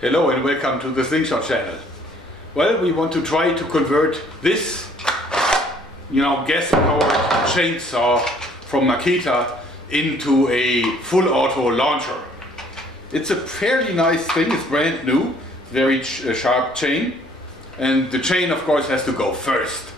Hello and welcome to the Slingshot channel. Well, we want to try to convert this, gas-powered chainsaw from Makita into a full auto launcher. It's a fairly nice thing, it's brand new, very sharp chain, and the chain of course has to go first.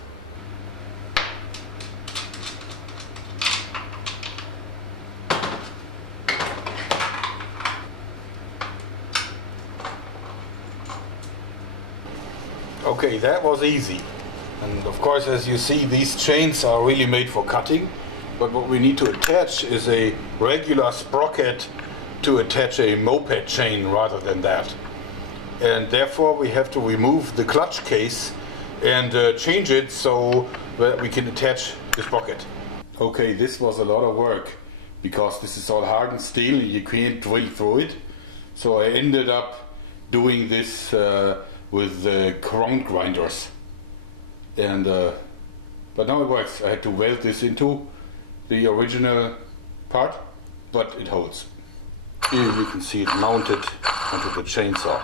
Okay, that was easy. And of course, as you see, these chains are really made for cutting. But what we need to attach is a regular sprocket to attach a moped chain rather than that. And therefore we have to remove the clutch case and change it so that we can attach the sprocket. Okay, this was a lot of work because this is all hardened steel and you can't drill through it. So I ended up doing this with ground grinders, and but now it works. I had to weld this into the original part, but it holds. Here you can see it mounted onto the chainsaw.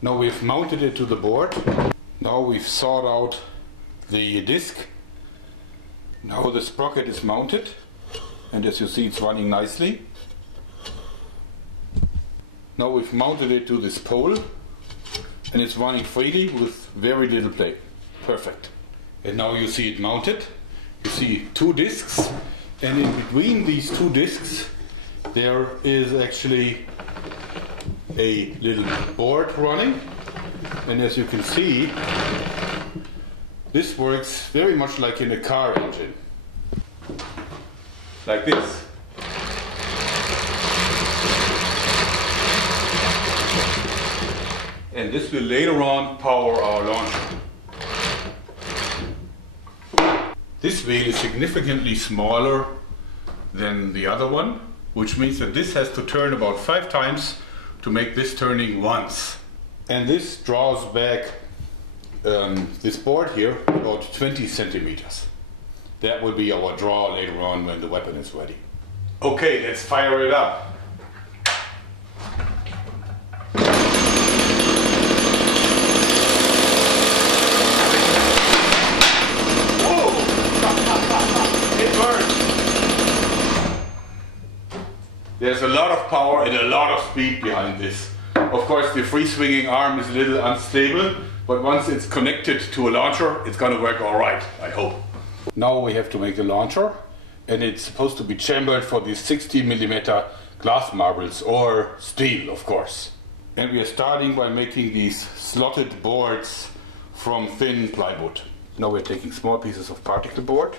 Now we've mounted it to the board. Now we've sawed out the disc. Now the sprocket is mounted, and as you see, it's running nicely. Now we've mounted it to this pole and it's running freely with very little play. Perfect. And now you see it mounted. You see two discs, and in between these two discs there is actually a little board running. And as you can see, this works very much like in a car engine. Like this. And this will later on power our launcher. This wheel is significantly smaller than the other one, which means that this has to turn about 5 times to make this turning once. And this draws back this board here about 20 centimeters. That will be our draw later on when the weapon is ready. Okay, let's fire it up. There's a lot of power and a lot of speed behind this. Of course, the free swinging arm is a little unstable, but once it's connected to a launcher, it's going to work all right, I hope. Now we have to make the launcher, and it's supposed to be chambered for these 60mm glass marbles, or steel, of course. And we are starting by making these slotted boards from thin plywood. Now we're taking small pieces of particle board.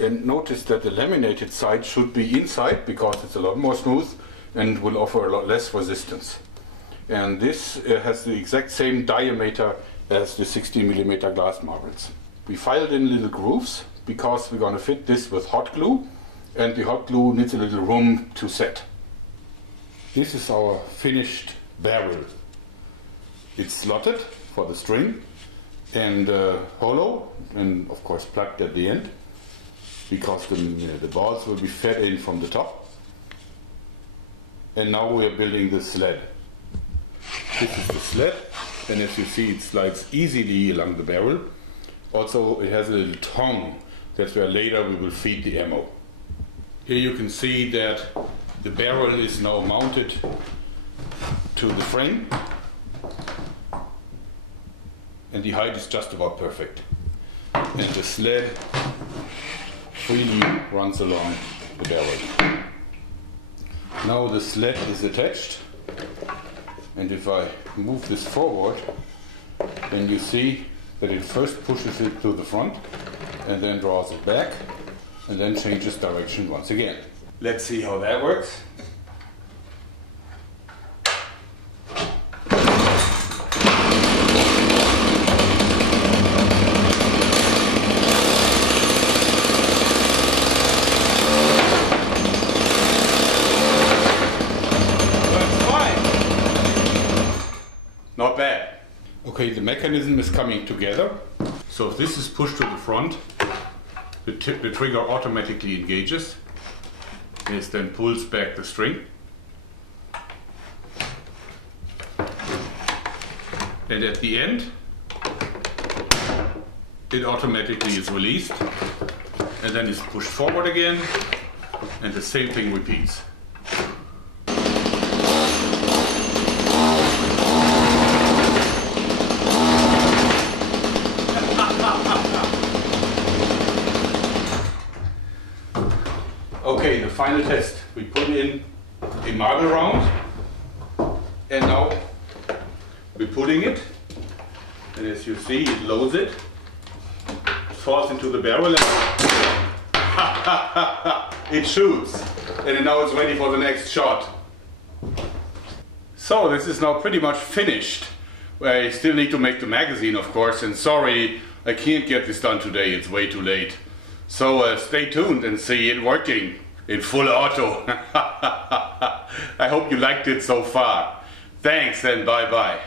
And notice that the laminated side should be inside because it's a lot more smooth and will offer a lot less resistance. And this has the exact same diameter as the 60mm glass marbles. We filed in little grooves because we're going to fit this with hot glue, and the hot glue needs a little room to set. This is our finished barrel. It's slotted for the string and hollow, and of course plugged at the end, because the balls will be fed in from the top. And now we are building the sled. This is the sled, and as you see, it slides easily along the barrel. Also, it has a little tongue. That's where later we will feed the ammo. Here you can see that the barrel is now mounted to the frame, and the height is just about perfect. And the sled freely runs along the barrel. Now the sled is attached, and if I move this forward, then you see that it first pushes it to the front and then draws it back and then changes direction once again. Let's see how that works. Not bad. Okay, the mechanism is coming together. So if this is pushed to the front, the trigger automatically engages. This then pulls back the string. And at the end, it automatically is released and then is pushed forward again, and the same thing repeats. Okay, the final test. We put in a marble round, and now we're pulling it, and as you see, it loads it, falls into the barrel, and it shoots, and now it's ready for the next shot. So this is now pretty much finished. I still need to make the magazine, of course, and sorry I can't get this done today, it's way too late. So stay tuned and see it working in full auto. I hope you liked it so far. Thanks and bye bye.